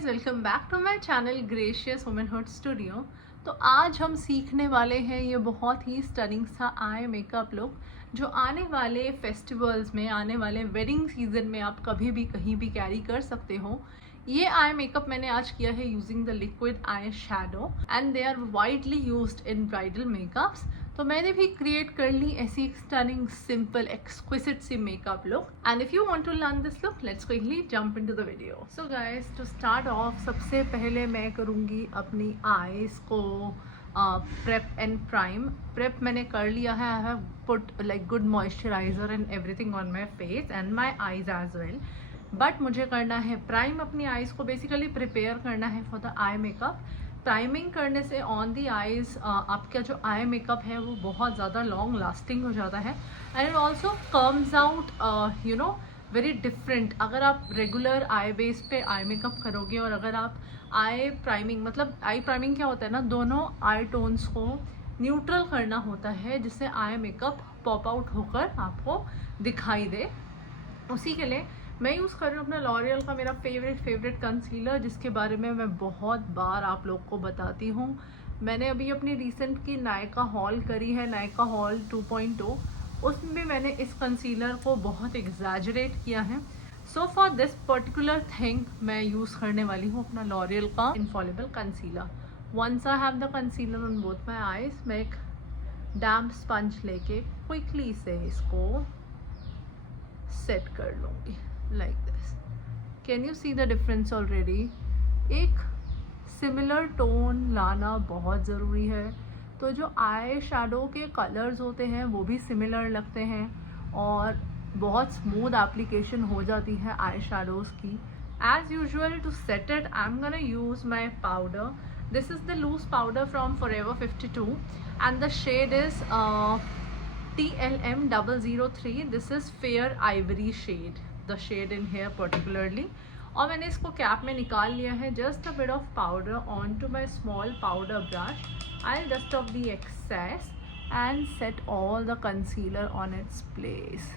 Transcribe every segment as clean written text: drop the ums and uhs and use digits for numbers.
Guys, welcome back to my channel Gracious Womanhood studio. तो आज हम सीखने वाले हैं ये बहुत ही स्टनिंग सा आई मेकअप लुक जो आने वाले फेस्टिवल्स में, आने वाले वेडिंग सीजन में आप कभी भी कहीं भी कैरी कर सकते हो। ये आई मेकअप मैंने आज किया है using the liquid eye shadow and they are widely used in bridal makeups. तो मैंने भी क्रिएट कर ली ऐसी स्टनिंग सिंपल एक्सक्विजिट सी makeup look. And if you want to learn this look, let's quickly jump into the video. So guys, to start off सबसे पहले मैं करूँगी अपनी आईज को प्रेप एंड प्राइम। प्रेप मैंने कर लिया है। I have put like good moisturiser and everything on my face and my eyes as well. But मुझे करना है प्राइम अपनी आईज को, बेसिकली प्रिपेयर करना है for the eye makeup. Priming करने से ऑन दी आईज आपका जो आई मेकअप है वो बहुत ज़्यादा लॉन्ग लास्टिंग हो जाता है and it also comes out very different. अगर आप रेगुलर आई बेस पे आई मेकअप करोगे और अगर आप आई प्राइमिंग, मतलब आई प्राइमिंग क्या होता है ना, दोनों आई टोन्स को न्यूट्रल करना होता है जिससे आई मेकअप पॉप आउट होकर आपको दिखाई दे। उसी के लिए मैं यूज़ कर रही हूँ अपना लॉरियल का मेरा फेवरेट कंसीलर, जिसके बारे में मैं बहुत बार आप लोग को बताती हूँ। मैंने अभी अपनी रिसेंट की नायका हॉल करी है, नायका हॉल 2.0, उसमें भी मैंने इस कंसीलर को बहुत एग्जैजरेट किया है। So for this particular thing मैं यूज़ करने वाली हूँ अपना लॉरियल का infallible concealer. Once I have the concealer on both my eyes, मैं एक डैम्प स्पंज लेके क्विकली से इसको सेट कर लूँगी like this. Can you see the difference already? एक सिमिलर टोन लाना बहुत ज़रूरी है। तो जो आई शैडो के कलर्स होते हैं वो भी सिमिलर लगते हैं और बहुत स्मूथ एप्लीकेशन हो जाती है आई शैडोज़ की। As usual, to set it I am gonna use my powder. This is the loose powder from Forever 52 and the shade is TLM 003. This is fair ivory shade, the shade in here particularly. और मैंने इसको cap में निकाल लिया है. Just a bit of powder on to my small powder brush. I dust off the excess and set all the concealer on its place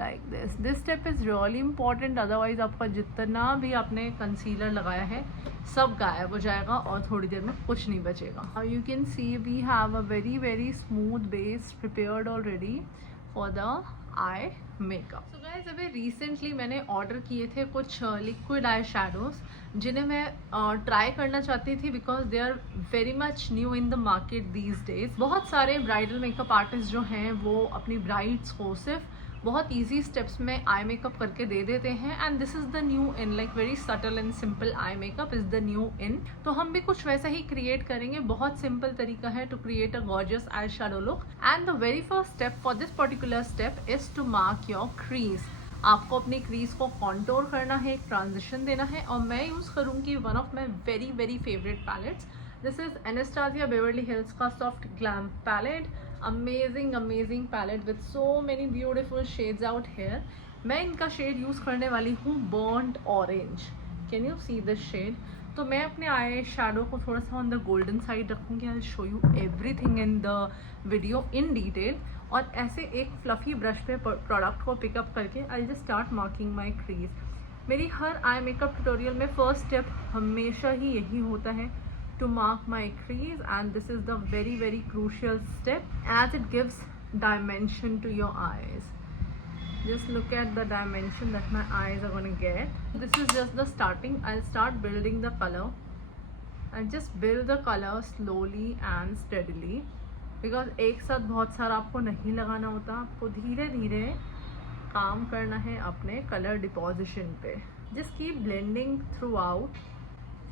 like this. This step is really important, otherwise आपका जितना भी आपने concealer लगाया है सब गायब हो जाएगा और थोड़ी देर में कुछ नहीं बचेगा. You can see we have a very smooth base prepared already for the eye makeup. So guys, अभी रिसेंटली मैंने ऑर्डर किए थे कुछ लिक्विड आई शैडोज जिन्हें मैं ट्राई करना चाहती थी because they are very much new in the market these days. बहुत सारे ब्राइडल मेकअप आर्टिस्ट जो हैं वो अपनी ब्राइड्स को सिर्फ बहुत ईजी स्टेप्स में आई मेकअप करके दे देते हैं and this is the new in, like very subtle and simple eye makeup is the new in. तो हम भी कुछ वैसा ही क्रिएट करेंगे. बहुत सिंपल तरीका है to create a gorgeous eye shadow look. And the very first step for this particular step is to mark your crease. आपको अपनी क्रीज को कॉन्टोर करना है, एक ट्रांजिशन देना है. और मैं यूज़ करूँगी one of my very favourite palettes. This is Anastasia Beverly Hills का soft glam palette. amazing palette with so many beautiful shades out here. मैं इनका शेड यूज़ करने वाली हूँ burnt orange. Can you see this shade? तो मैं अपने eye shadow को थोड़ा सा ऑन द गोल्डन साइड रखूँगी. I show you everything in the video in detail. और ऐसे एक फ्लफ़ी ब्रश पे प्रोडक्ट को पिकअप करके आई जस्ट स्टार्ट मार्किंग माई क्रीज. मेरी हर आई मेकअप ट्यूटोरियल में फर्स्ट स्टेप हमेशा ही यही होता है, to mark my crease, and this is the very crucial step as it gives dimension to your eyes. Just look at the dimension that my eyes are going to get. This is just the starting. I'll start building the color and just build the color slowly and steadily because एक साथ बहुत सारा आपको नहीं लगाना होता. आपको धीरे धीरे काम करना है अपने कलर डिपॉजिशन पे. Just keep blending throughout,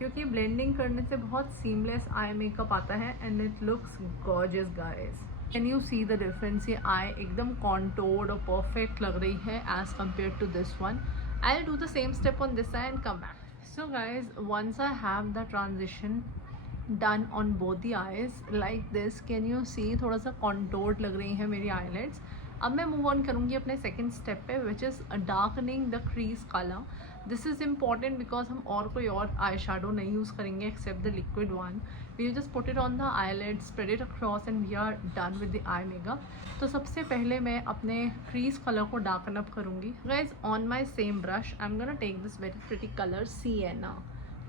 क्योंकि ब्लेंडिंग करने से बहुत सीमलेस आई मेकअप आता है and it looks gorgeous guys. Can you see the difference? ये आई एकदम कॉन्टोर्ड और परफेक्ट लग रही है as compare to this one. I will do the same step on this side and come back. So guys, once I have the transition done on both the eyes like this, can you सी थोड़ा सा कॉन्टोर्ड लग रही है मेरी IELTS. अब मैं move on करूँगी अपने सेकेंड स्टेप पे, which is darkening the crease colour. This is important because हम और कोई और आई शैडो नहीं यूज़ करेंगे except the liquid one. We will just put it on the eyelid, spread it across and we are done with the eye makeup. तो सबसे पहले मैं अपने क्रीज कलर को डार्कन अप करूँगी. Guys, on my same brush I am gonna take this very pretty colour Siena.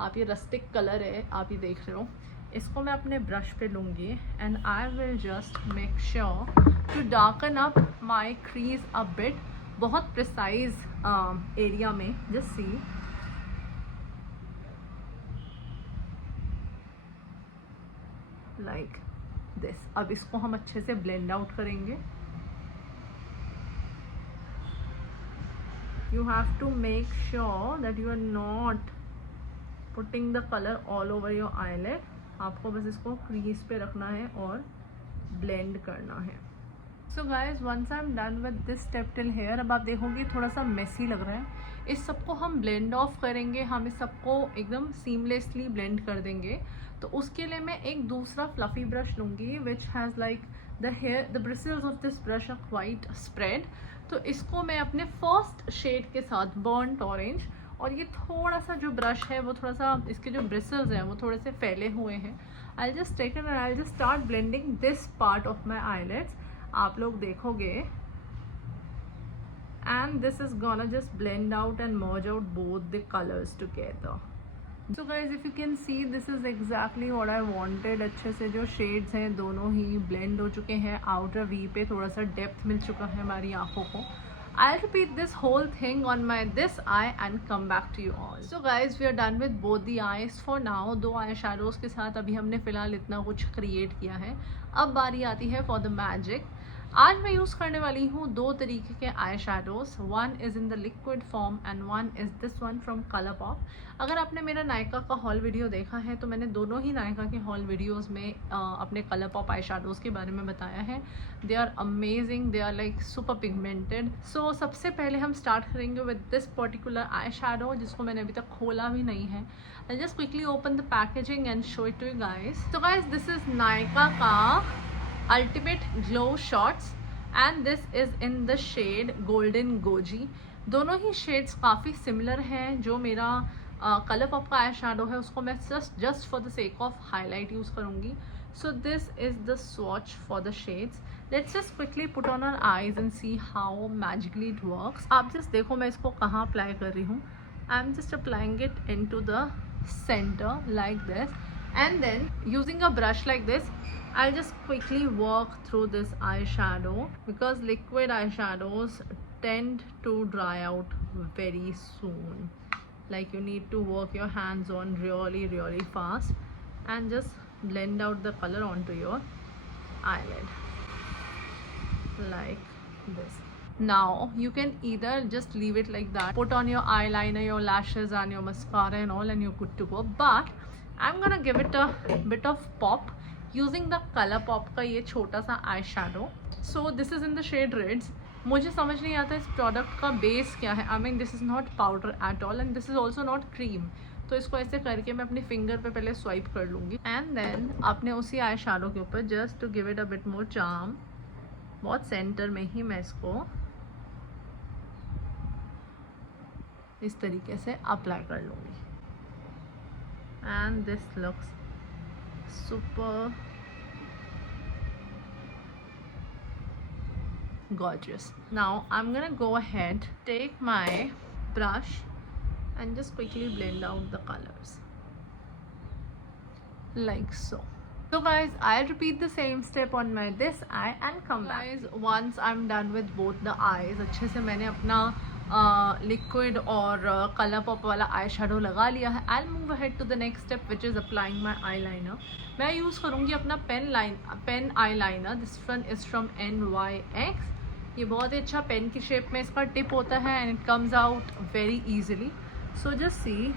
आप ये rustic colour है, आप ये देख रहे हो। इसको मैं अपने ब्रश पे लूँगी and I will just make sure to darken up my crease a bit, बहुत प्रिसाइज एरिया में। Just see, like this. अब इसको हम अच्छे से ब्लेंड आउट करेंगे। You have to make sure that you are not putting the color all over your eyelid. आपको बस इसको क्रीज पे रखना है और ब्लेंड करना है। So guys, once I am done with this step till here, अब आप देखोगे थोड़ा सा मेसी लग रहा है। इस सबको हम ब्लेंड ऑफ करेंगे, हम इस सबको एकदम सीमलेसली ब्लेंड कर देंगे। तो उसके लिए मैं एक दूसरा फ्लफी ब्रश लूँगी which has like the bristles of this brush are quite spread. तो इसको मैं अपने फर्स्ट शेड के साथ, बर्न्ट ऑरेंज, और ये थोड़ा सा जो ब्रश है वो थोड़ा सा, इसके जो ब्रिसल्स हैं वो थोड़े से फैले हुए हैं। I just take it and I just start blending this part of my eyelids. आप लोग देखोगे and this is gonna just blend out and merge out both the colours together. So guys, if you can see, this is exactly what I wanted. अच्छे से जो shades हैं दोनों ही blend हो चुके हैं। आउटर वी पे थोड़ा सा डेप्थ मिल चुका है हमारी आंखों को। I'll repeat this whole thing on my this eye and come back to you all. So guys, we are done with both the eyes for now. 2 eye shadows के साथ अभी हमने फ़िलहाल इतना कुछ क्रिएट किया है। अब बारी आती है फॉर द मैजिक। आज मैं यूज़ करने वाली हूँ 2 तरीके के eye shadows. One is in the liquid form and one is this one from ColourPop. अगर आपने मेरा नायका का हॉल वीडियो देखा है तो मैंने दोनों ही नायका के हॉल वीडियोस में अपने कलरपॉप आई शेडोज़ के बारे में बताया है। They are amazing, they are like super pigmented. So सबसे पहले हम स्टार्ट करेंगे with this particular eye shadow, जिसको मैंने अभी तक खोला भी नहीं है। I just quickly open the packaging and show it to you guys. तो गाइज, दिस इज़ नायका का ultimate glow shots and this is in the shade golden goji. दोनों ही शेड्स काफ़ी सिमिलर हैं। जो मेरा कलरपॉप का आई शेडो है उसको मैं just for the sake of highlight use करूँगी। So this is the swatch for the shades. Let's just quickly put on our eyes and see how magically it works. आप just देखो मैं इसको कहाँ apply कर रही हूँ। I am just applying it into the centre like this and then using a brush like this, I'll just quickly work through this eyeshadow because liquid eyeshadows tend to dry out very soon. Like you need to work your hands on really fast and just blend out the color onto your eyelid like this. Now you can either just leave it like that, put on your eyeliner, your lashes and your mascara and all, and you're good to go. But I'm gonna give it a bit of pop using the Colourpop का ये छोटा सा eye shadow. So this is in the shade reds. मुझे समझ नहीं आता इस product का बेस क्या है। I mean this is not powder at all and this is also not cream. तो इसको ऐसे करके मैं अपनी फिंगर पे पहले स्वाइप कर लूँगी एंड देन अपने उसी आई शेडो के ऊपर just to give it a bit more charm, बहुत सेंटर में ही मैं इसको इस तरीके से अप्लाई कर लूँगी। And this looks super gorgeous. Now I'm gonna go ahead, take my brush and just quickly blend out the colors like so. So guys, I'll repeat the same step on my this eye and come back. Guys, once I'm done with both the eyes, अच्छे से मैंने अपना liquid और कलरपॉप वाला eye shadow लगा लिया है। I will move ahead to the next step which is applying my eye liner. मैं यूज़ करूँगी अपना pen eye liner. This one is from NYX। ये बहुत ही अच्छा पेन की शेप में इसका टिप होता है and it comes out very easily. So just see,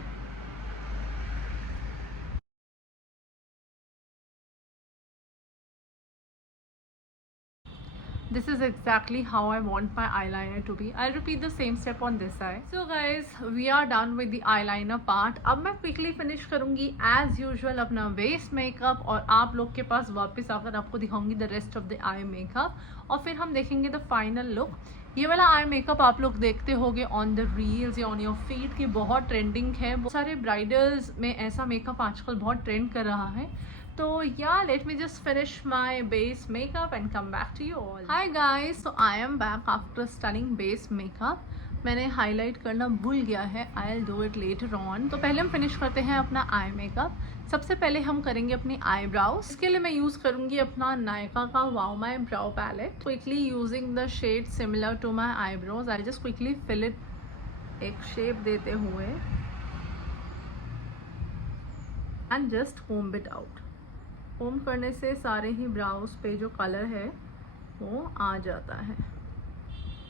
this is exactly how I want my eyeliner to be. I'll repeat the same step on this eye. So guys, we are done with the eyeliner part. अब मैं quickly finish करूँगी as usual अपना base makeup और आप लोग के पास वापस आकर आपको दिखाऊंगी the rest of the eye makeup और फिर हम देखेंगे the final look। ये वाला आई मेकअप आप लोग देखते होंगे ऑन द रील्स या ऑन योर फीड की बहुत ट्रेंडिंग है। बहुत सारे ब्राइडल्स में ऐसा मेकअप आजकल बहुत ट्रेंड कर रहा है। तो yeah, let me just finish my base makeup and come back to you all. Hi guys, so I am back after stunning base makeup. मैंने हाईलाइट करना भूल गया है, I will do it later on. तो पहले हम finish करते हैं अपना आई मेकअप। सबसे पहले हम करेंगे अपनी आईब्राउज। इसके लिए मैं यूज़ करूँगी अपना नायका का wow my brow palette. Quickly using the shade similar to my eyebrows, I just quickly fill it, एक शेप देते हुए and just comb it out. Comb करने से सारे ही ब्राउज पे जो कलर है वो आ जाता है।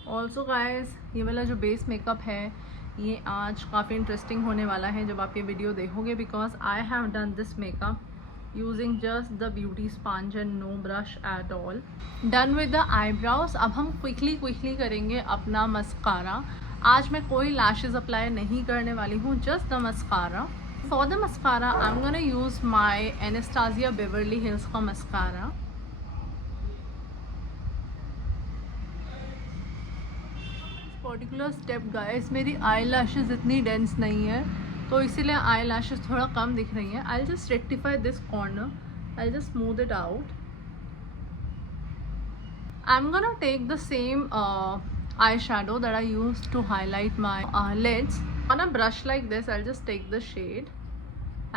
ऑल्सो गाइज, ये वाला जो बेस मेकअप है ये आज काफ़ी इंटरेस्टिंग होने वाला है जब आप ये वीडियो देखोगे, because I have done this makeup using just the beauty sponge and no brush at all. Done with the eyebrows. अब हम क्विकली करेंगे अपना मस्कारा। आज मैं कोई लैशेज अप्लाई नहीं करने वाली हूँ, just the mascara. For the mascara I am gonna use my Anastasia Beverly Hills का मस्कारा। पर्टिकुलर स्टेप गाइस, मेरी आई लैशेज इतनी डेंस नहीं है तो इसीलिए आई लैशेज थोड़ा कम दिख रही हैं। I just rectify this corner, I just smooth it out. I am gonna take the same eyeshadow that I used to highlight my lids. On a brush like this, I'll just take the shade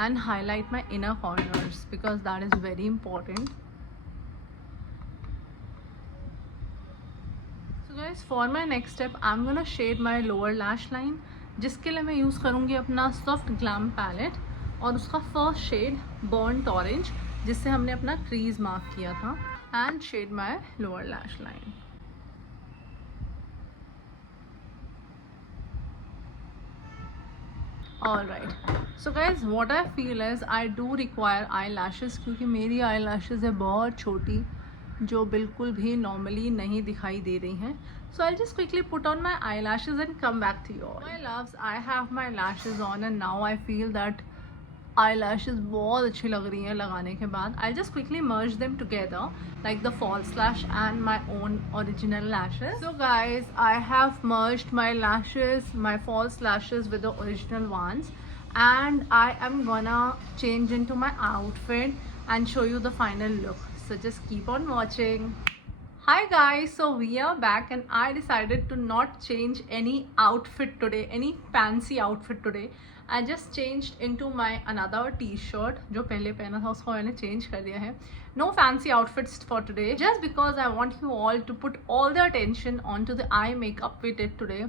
and highlight my inner corners because that is very important. So guys, for my next step, I'm gonna shade my lower lash line, जिसके लिए मैं use करूँगी अपना Soft Glam palette और उसका first shade Burnt Orange, जिससे हमने अपना क्रीज मार्क किया था, and shade my lower lash line. Alright, so guys, what I feel is I do require eyelashes क्योंकि मेरी eyelashes है बहुत छोटी जो बिल्कुल भी नॉर्मली नहीं दिखाई दे रही हैं। So I'll just quickly put on my eyelashes and come back to you all. My loves, I have my lashes on and now I feel that eyelashes बहुत अच्छी लग रही हैं लगाने के बाद। I'll just quickly merge them together like the false lash and my own original lashes. So guys, I have merged my lashes, my false lashes with the original ones, and I am gonna change into my outfit and show you the final look. So just keep on watching. Hi guys, so we are back and I decided to not change any outfit today, any fancy outfit today. I just changed into my another t-shirt जो पहले पहना था उसको मैंने change कर दिया है. No fancy outfits for today, just because I want you all to put all the attention onto the eye makeup we did today,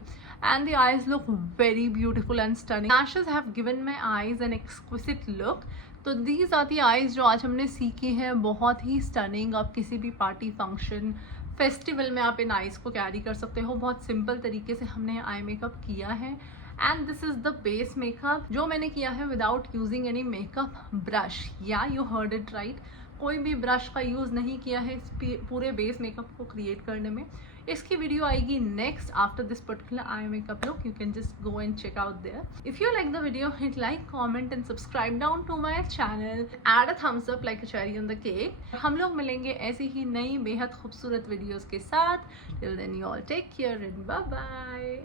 and the eyes look very beautiful and stunning. Lashes have given my eyes an exquisite look. तो these are the eyes जो आज हमने सीखी हैं, बहुत ही stunning. आप किसी भी पार्टी फंक्शन फेस्टिवल में आप इन आईज को कैरी कर सकते हो। बहुत सिंपल तरीके से हमने आई मेकअप किया है and this is the base makeup जो मैंने किया है without using any makeup brush. या यू हर्ड इट राइट, कोई भी ब्रश का यूज़ नहीं किया है इस पूरे बेस मेकअप को क्रिएट करने में। इसकी वीडियो आएगी next after this particular eye makeup look, you can just go and check out there. If you like the video, hit like, comment and subscribe down to my channel, add a thumbs up like a cherry on the cake. हम लोग मिलेंगे ऐसी ही नई बेहद खूबसूरत videos के साथ। Till then you all take care and bye bye.